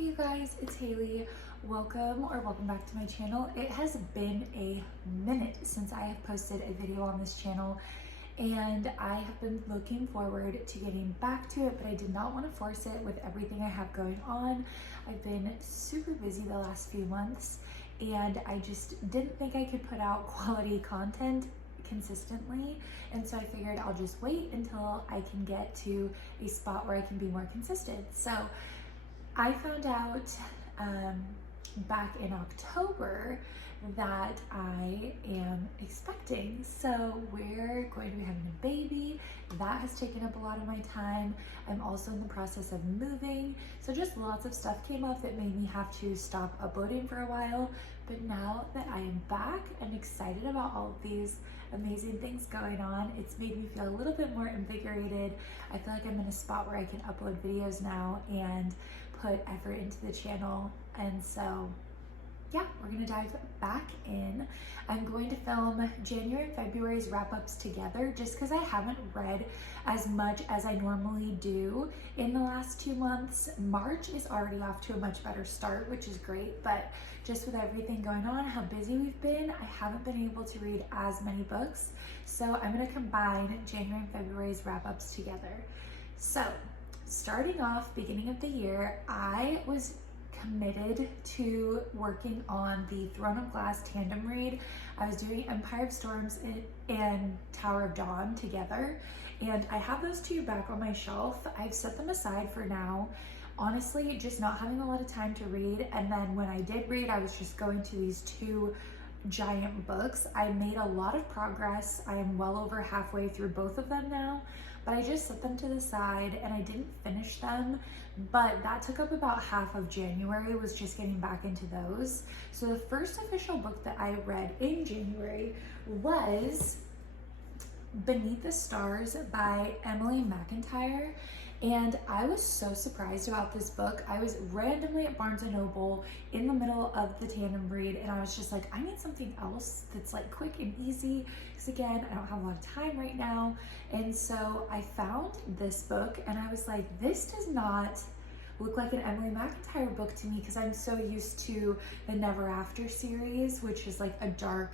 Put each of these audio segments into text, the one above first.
Hey you guys, it's Haley. Welcome back to my channel. It has been a minute since I have posted a video on this channel and I have been looking forward to getting back to it, but I did not want to force it with everything I have going on. I've been super busy the last few months and I just didn't think I could put out quality content consistently, and so I figured I'll just wait until I can get to a spot where I can be more consistent. So I found out back in October that I am expecting. So we're going to be having a baby. That has taken up a lot of my time. I'm also in the process of moving. So just lots of stuff came up that made me have to stop uploading for a while. But now that I am back and excited about all of these amazing things going on, it's made me feel a little bit more invigorated. I feel like I'm in a spot where I can upload videos now and put effort into the channel. And so yeah, we're gonna dive back in. I'm going to film January and February's wrap-ups together just because I haven't read as much as I normally do in the last 2 months. March is already off to a much better start, which is great, but just with everything going on, how busy we've been, I haven't been able to read as many books. So I'm gonna combine January and February's wrap-ups together. So starting off beginning of the year, I was committed to working on the Throne of Glass tandem read. I was doing Empire of Storms and Tower of Dawn together, and I have those two back on my shelf. I've set them aside for now. Honestly, just not having a lot of time to read, and then when I did read, I was just going to these two giant books. I made a lot of progress. I am well over halfway through both of them now, but I just set them to the side and I didn't finish them. But that took up about half of January, was just getting back into those. So the first official book that I read in January was Beneath the Stars by Emily McIntyre. And I was so surprised about this book. I was randomly at Barnes & Noble in the middle of the tandem read, and I was just like, I need something else that's like quick and easy, because again, I don't have a lot of time right now. And so I found this book and I was like, this does not look like an Emily McIntyre book to me, because I'm so used to the Never After series, which is like a dark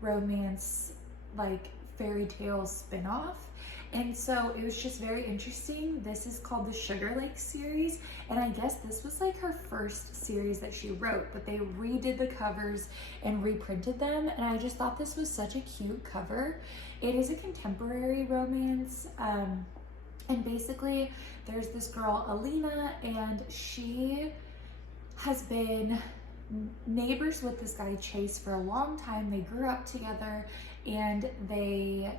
romance, like fairy tale spin-off. And so it was just very interesting. This is called the Sugar Lake series, and I guess this was like her first series that she wrote, but they redid the covers and reprinted them, and I just thought this was such a cute cover. It is a contemporary romance, and basically there's this girl, Alina, and she has been neighbors with this guy, Chase, for a long time. They grew up together and they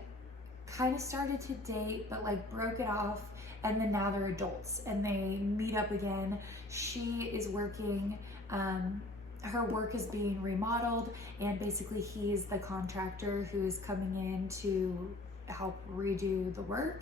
kind of started to date, but like broke it off, and then now they're adults and they meet up again. She is working, her work is being remodeled, and basically he's the contractor who's coming in to help redo the work,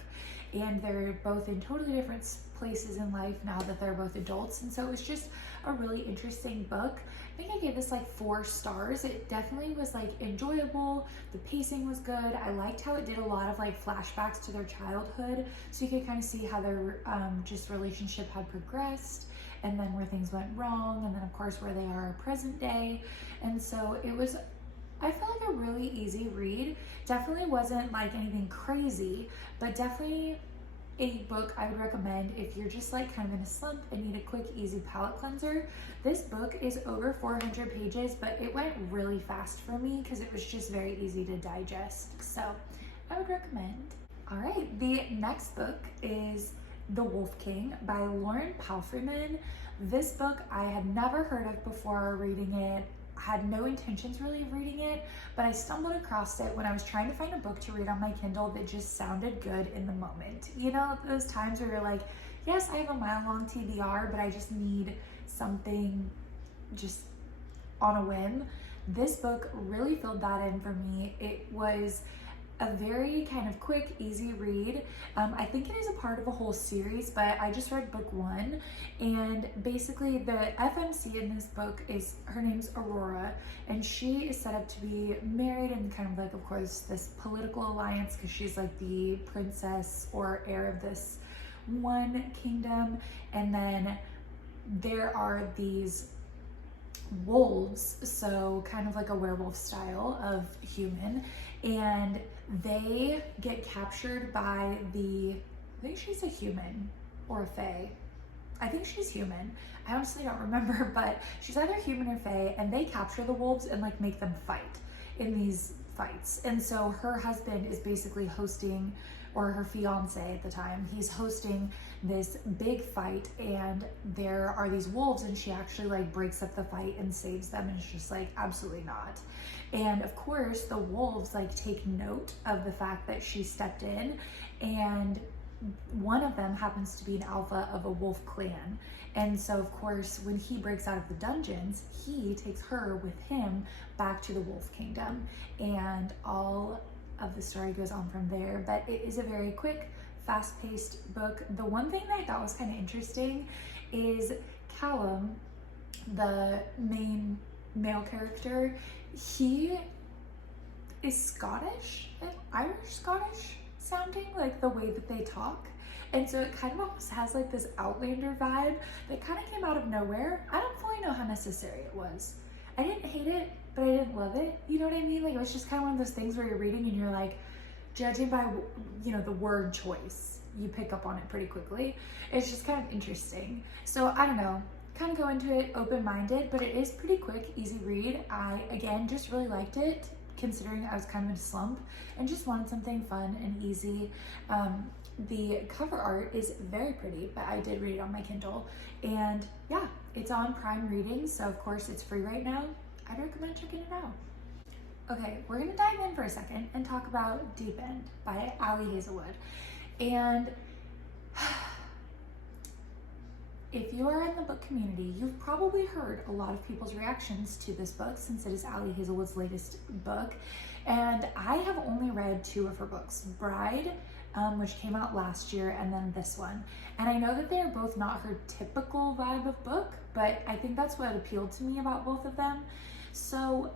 and they're both in totally different places in life now that they're both adults. And so it was just a really interesting book. I think I gave this like 4 stars. It definitely was like enjoyable. The pacing was good. I liked how it did a lot of like flashbacks to their childhood, so you could kind of see how their just relationship had progressed, and then where things went wrong, and then of course where they are present day. And so it was, I feel like, a really easy read. Definitely wasn't like anything crazy, but definitely a book I would recommend if you're just like kind of in a slump and need a quick, easy palate cleanser. This book is over 400 pages, but it went really fast for me because it was just very easy to digest. So I would recommend. All right, the next book is The Wolf King by Lauren Palfreyman. This book I had never heard of before reading it. Had no intentions really of reading it, but I stumbled across it when I was trying to find a book to read on my Kindle that just sounded good in the moment. You know, those times where you're like, yes, I have a mile-long TBR, but I just need something just on a whim. This book really filled that in for me. It was a very kind of quick, easy read. I think it is a part of a whole series, but I just read book 1, and basically the FMC in this book is, her name's Aurora, and she is set up to be married in kind of like, of course, this political alliance, because she's like the princess or heir of this one kingdom, and then there are these wolves, so kind of like a werewolf style of human, and they get captured by I think she's a human or a fae. I think she's human. I honestly don't remember, but she's either human or fae, and they capture the wolves and like make them fight in these fights. And so her husband is basically hosting, or her fiance at the time, he's hosting this big fight, and there are these wolves, and she actually like breaks up the fight and saves them, and it's just like, absolutely not. And of course the wolves like take note of the fact that she stepped in, and one of them happens to be an alpha of a wolf clan. And so of course when he breaks out of the dungeons, he takes her with him back to the wolf kingdom, and all of the story goes on from there. But it is a very quick, fast-paced book. The one thing that I thought was kind of interesting is Callum, the main male character, he is Scottish, Irish Scottish sounding, like the way that they talk. And so it kind of almost has like this Outlander vibe that kind of came out of nowhere. I don't fully know how necessary it was. I didn't hate it, but I didn't love it. You know what I mean? Like, it was just kind of one of those things where you're reading and you're like, judging by, you know, the word choice, you pick up on it pretty quickly. It's just kind of interesting. So I don't know, kind of go into it open-minded, but it is pretty quick, easy read. I, again, just really liked it, considering I was kind of in a slump and just wanted something fun and easy. The cover art is very pretty, but I did read it on my Kindle, and yeah, it's on Prime Reading, so of course it's free right now. I'd recommend checking it out. Okay, we're gonna dive in for a second and talk about Deep End by Ali Hazelwood. And if you are in the book community, you've probably heard a lot of people's reactions to this book, since it is Ali Hazelwood's latest book. And I have only read 2 of her books, Bride, which came out last year, and then this one. And I know that they're both not her typical vibe of book, but I think that's what appealed to me about both of them. So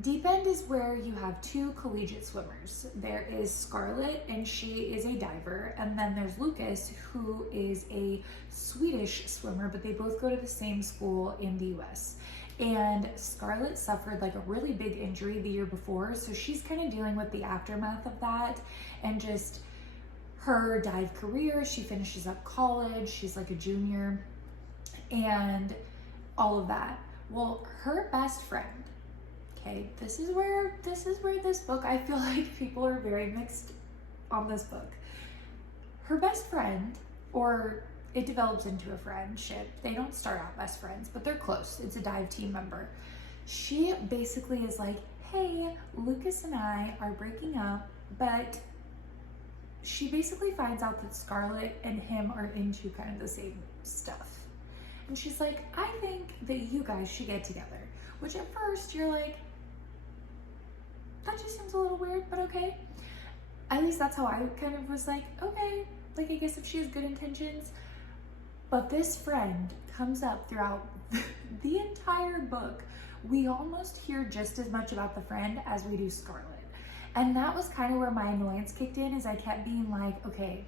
Deep End is where you have 2 collegiate swimmers. There is Scarlett, and she is a diver, and then there's Lucas, who is a Swedish swimmer, but they both go to the same school in the US. And Scarlett suffered like a really big injury the year before, so she's kind of dealing with the aftermath of that, and just her dive career. She finishes up college, she's like a junior, and all of that. Well, her best friend, okay, this is where this book, I feel like people are very mixed on this book. Her best friend, or it develops into a friendship. They don't start out best friends, but they're close. It's a dive team member. She basically is like, hey, Lucas and I are breaking up, but she basically finds out that Scarlett and him are into kind of the same stuff. And she's like, I think that you guys should get together. Which at first you're like, that just seems a little weird, but okay. At least that's how I kind of was like, okay, like I guess if she has good intentions. But this friend comes up throughout the entire book. We almost hear just as much about the friend as we do Scarlett. And that was kind of where my annoyance kicked in, is I kept being like, okay,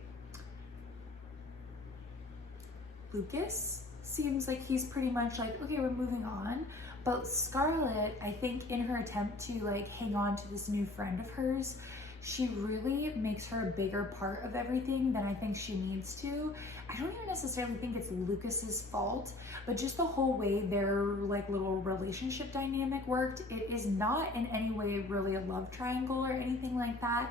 Lucas seems like he's pretty much like, okay, we're moving on. But Scarlett, I think in her attempt to like hang on to this new friend of hers, she really makes her a bigger part of everything than I think she needs to. I don't even necessarily think it's Lucas's fault, but just the whole way their like little relationship dynamic worked, it is not in any way really a love triangle or anything like that.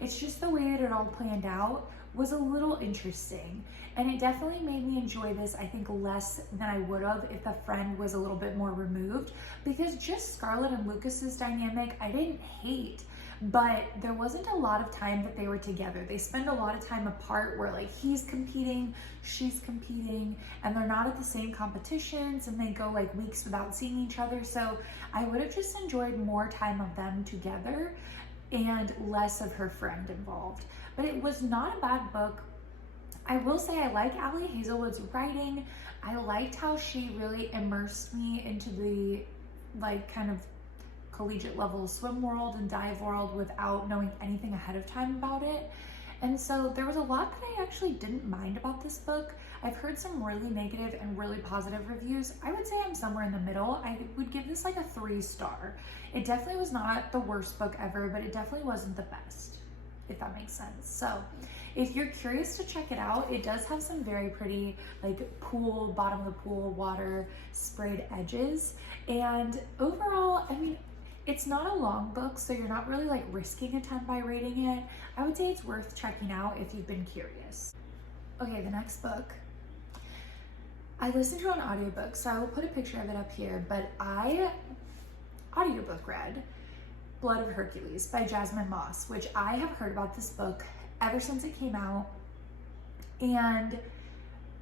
It's just the way that it all planned out was a little interesting. And it definitely made me enjoy this, I think, less than I would have if the friend was a little bit more removed, because just Scarlett and Lucas's dynamic, I didn't hate. But there wasn't a lot of time that they were together. They spend a lot of time apart where like he's competing, she's competing, and they're not at the same competitions, and they go like weeks without seeing each other. So I would have just enjoyed more time of them together and less of her friend involved. But it was not a bad book. I will say I like Ali Hazelwood's writing. I liked how she really immersed me into the like kind of collegiate level swim world and dive world without knowing anything ahead of time about it. And so there was a lot that I actually didn't mind about this book. I've heard some really negative and really positive reviews. I would say I'm somewhere in the middle. I would give this like a 3-star. It definitely was not the worst book ever, but it definitely wasn't the best, if that makes sense. So if you're curious to check it out, it does have some very pretty like pool, bottom of the pool water sprayed edges. And overall, I mean, it's not a long book, so you're not really like risking a ton by reading it. I would say it's worth checking out if you've been curious. Okay, the next book. I listened to an audiobook, so I will put a picture of it up here, but I audiobook read Blood of Hercules by Jasmine Moss, which I have heard about this book ever since it came out. And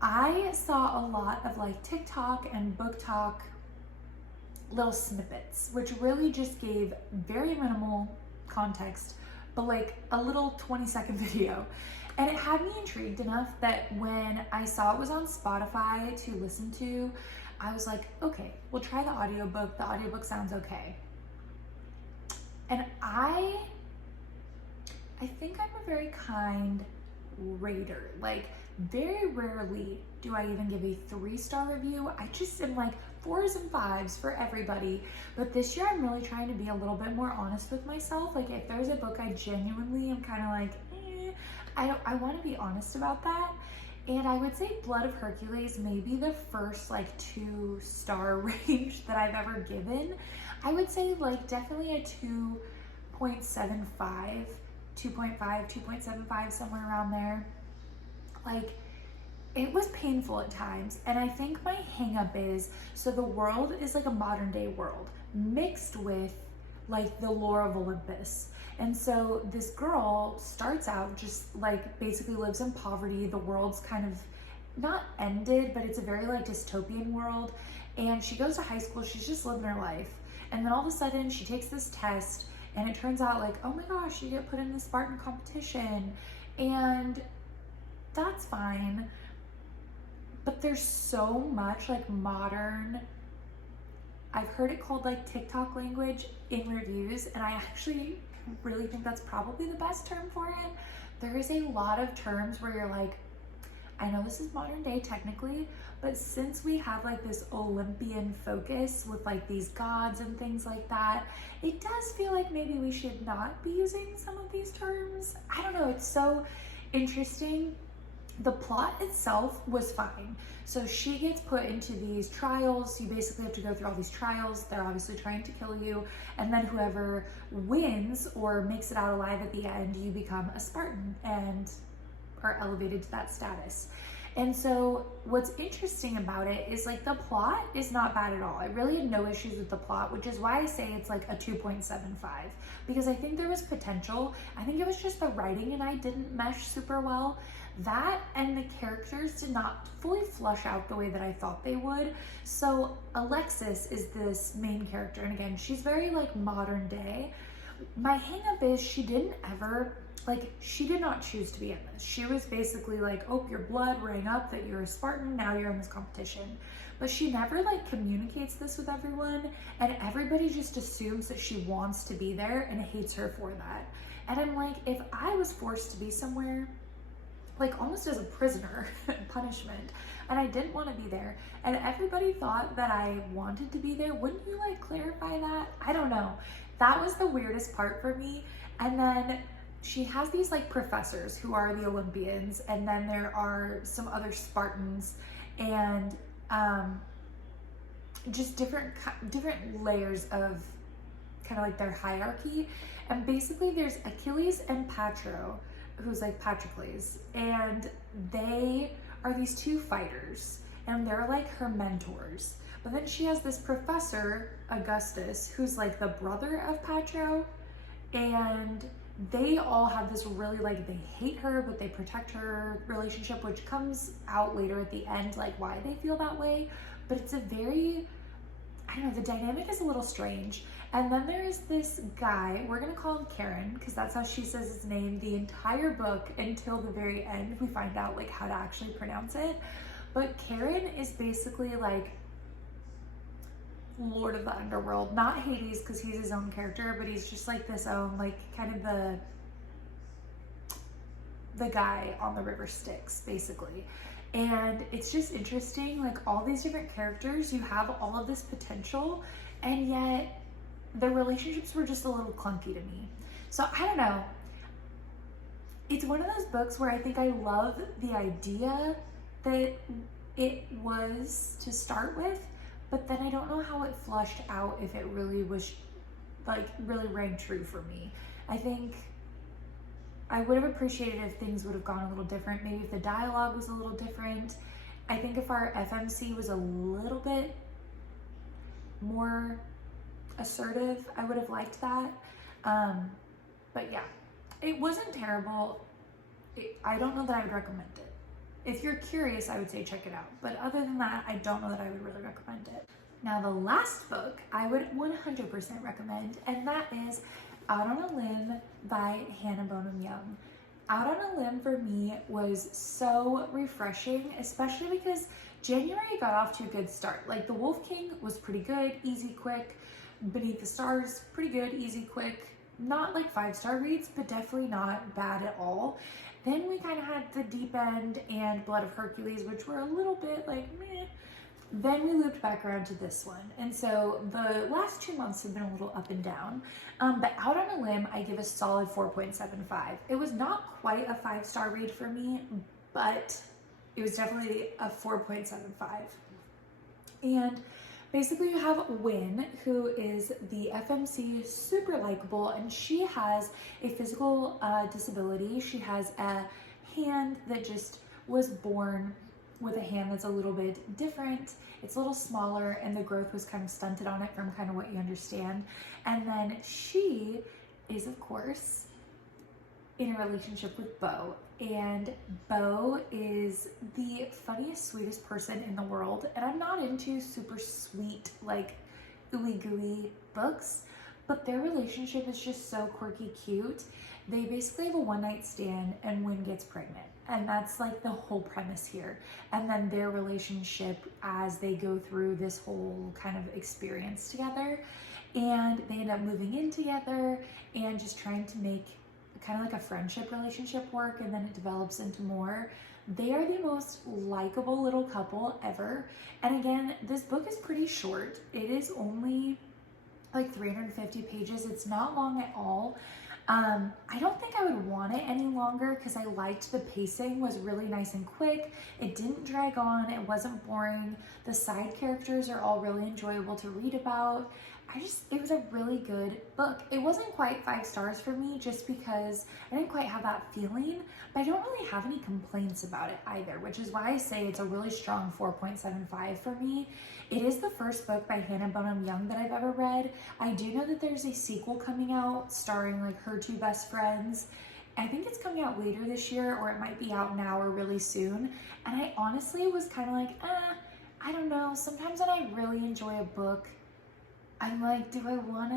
I saw a lot of like TikTok and book talk little snippets, which really just gave very minimal context, but like a little 20-second video. And it had me intrigued enough that when I saw it was on Spotify to listen to, I was like, okay, we'll try the audiobook. The audiobook sounds okay. And I think I'm a very kind rater. Like, very rarely do I even give a 3-star review. I just am like 4s and 5s for everybody. But this year I'm really trying to be a little bit more honest with myself. Like, if there's a book I genuinely am kind of like, I want to be honest about that. And I would say Blood of Hercules may be the first like 2-star range that I've ever given. I would say like definitely a 2.75, 2.5, 2.75, somewhere around there. Like, it was painful at times. And I think my hang up is, so the world is like a modern day world mixed with like the lore of Olympus. And so this girl starts out just like basically lives in poverty. The world's kind of not ended, but it's a very like dystopian world. And she goes to high school, she's just living her life. And then all of a sudden she takes this test and it turns out like, oh my gosh, you get put in the Spartan competition. And that's fine. But there's so much like modern, I've heard it called like TikTok language in reviews, and I actually really think that's probably the best term for it. There is a lot of terms where you're like, I know this is modern day technically, but since we have like this Olympian focus with like these gods and things like that, it does feel like maybe we should not be using some of these terms. I don't know, it's so interesting. The plot itself was fine. So she gets put into these trials. You basically have to go through all these trials. They're obviously trying to kill you. And then whoever wins or makes it out alive at the end, you become a Spartan and are elevated to that status. And so what's interesting about it is like the plot is not bad at all. I really had no issues with the plot, which is why I say it's like a 2.75, because I think there was potential. I think it was just the writing and I didn't mesh super well. That and the characters did not fully flush out the way that I thought they would. So Alexis is this main character, and again, she's very like modern day. My hang up is she did not choose to be in this. She was basically like, oh, your blood rang up that you're a Spartan, now you're in this competition. But she never like communicates this with everyone, and everybody just assumes that she wants to be there and hates her for that. And I'm like, if I was forced to be somewhere, like almost as a prisoner, punishment, and I didn't want to be there, and everybody thought that I wanted to be there, wouldn't you like clarify that? I don't know. That was the weirdest part for me. And then she has these like professors who are the Olympians, and then there are some other Spartans, and just different layers of kind of like their hierarchy. And basically there's Achilles and Patro, who's like Patroclus, and they are these two fighters, and they're like her mentors. But then she has this professor, Augustus, who's like the brother of Patro, and they all have this really like, they hate her, but they protect her relationship, which comes out later at the end, like why they feel that way. But it's a very, I don't know, the dynamic is a little strange. And then there's this guy, we're gonna call him Karen, because that's how she says his name the entire book until the very end. We find out like how to actually pronounce it. But Karen is basically like Lord of the Underworld, not Hades because he's his own character, but he's just like this own, like kind of the guy on the river Styx, basically. And it's just interesting, like all these different characters, you have all of this potential, and yet the relationships were just a little clunky to me. So I don't know. It's one of those books where I think I love the idea that it was to start with, but then I don't know how it flushed out, if it really was, like, really rang true for me. I think I would have appreciated if things would have gone a little different. Maybe if the dialogue was a little different. I think if our FMC was a little bit more assertive, I would have liked that. But yeah, it wasn't terrible. I don't know that I would recommend it. If you're curious, I would say check it out. But other than that, I don't know that I would really recommend it. Now, the last book I would 100% recommend, and that is Out on a Limb by Hannah Bonham Young. Out on a Limb for me was so refreshing, especially because January got off to a good start. Like, The Wolf King was pretty good, easy, quick. Beneath the Stars, pretty good, easy, quick. Not like 5-star reads, but definitely not bad at all. Then we kind of had The Deep End and Blood of Hercules, which were a little bit like meh. Then we looped back around to this one. And so the last 2 months have been a little up and down. But Out on a Limb, I give a solid 4.75. It was not quite a 5-star read for me, but it was definitely a 4.75. And basically you have Wynn, who is the FMC, super likable, and she has a physical disability. She has a hand that just was born with a hand that's a little bit different. It's a little smaller, and the growth was kind of stunted on it from kind of what you understand. And then she is, of course, in a relationship with Beau, and Beau is the funniest, sweetest person in the world. And I'm not into super sweet, like ooey gooey books, but their relationship is just so quirky cute. They basically have a one-night stand, and Wynn gets pregnant. And that's like the whole premise here. And then their relationship as they go through this whole kind of experience together. And they end up moving in together and just trying to make kind of like a friendship relationship work, and then it develops into more. They are the most likable little couple ever. And again, this book is pretty short. It is only like 350 pages. It's not long at all. I don't think I would want it any longer because I liked the pacing was really nice and quick. It didn't drag on. It wasn't boring. The side characters are all really enjoyable to read about. It was a really good book. It wasn't quite 5 stars for me just because I didn't quite have that feeling, but I don't really have any complaints about it either, which is why I say it's a really strong 4.75 for me. It is the first book by Hannah Bonham Young that I've ever read. I do know that there's a sequel coming out starring like her 2 best friends. I think it's coming out later this year, or it might be out now or really soon. And I honestly was kind of like, I don't know. Sometimes when I really enjoy a book, I'm like, do I want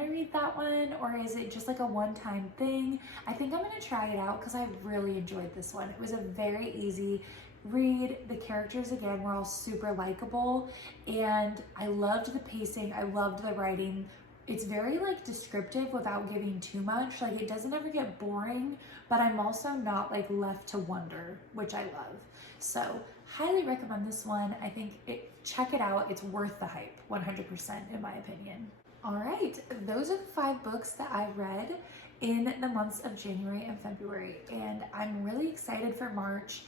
to read that one, or is it just like a one-time thing? I think I'm going to try it out because I really enjoyed this one. It was a very easy read. The characters, again, were all super likable, and I loved the pacing. I loved the writing. It's very like descriptive without giving too much. Like, it doesn't ever get boring, but I'm also not like left to wonder, which I love. So highly recommend this one. I think check it out. It's worth the hype, 100% in my opinion. All right, those are the 5 books that I read in the months of January and February, and I'm really excited for March.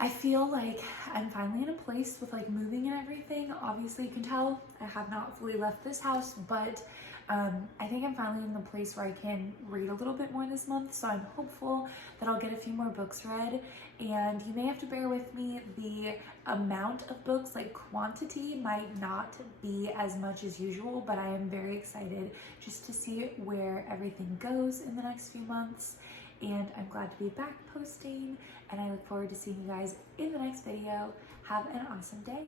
I feel like I'm finally in a place with like moving and everything. Obviously, you can tell I have not fully left this house, but I think I'm finally in the place where I can read a little bit more this month. So I'm hopeful that I'll get a few more books read, and you may have to bear with me. The amount of books, like quantity, might not be as much as usual, but I am very excited just to see where everything goes in the next few months. And I'm glad to be back posting, and I look forward to seeing you guys in the next video. Have an awesome day.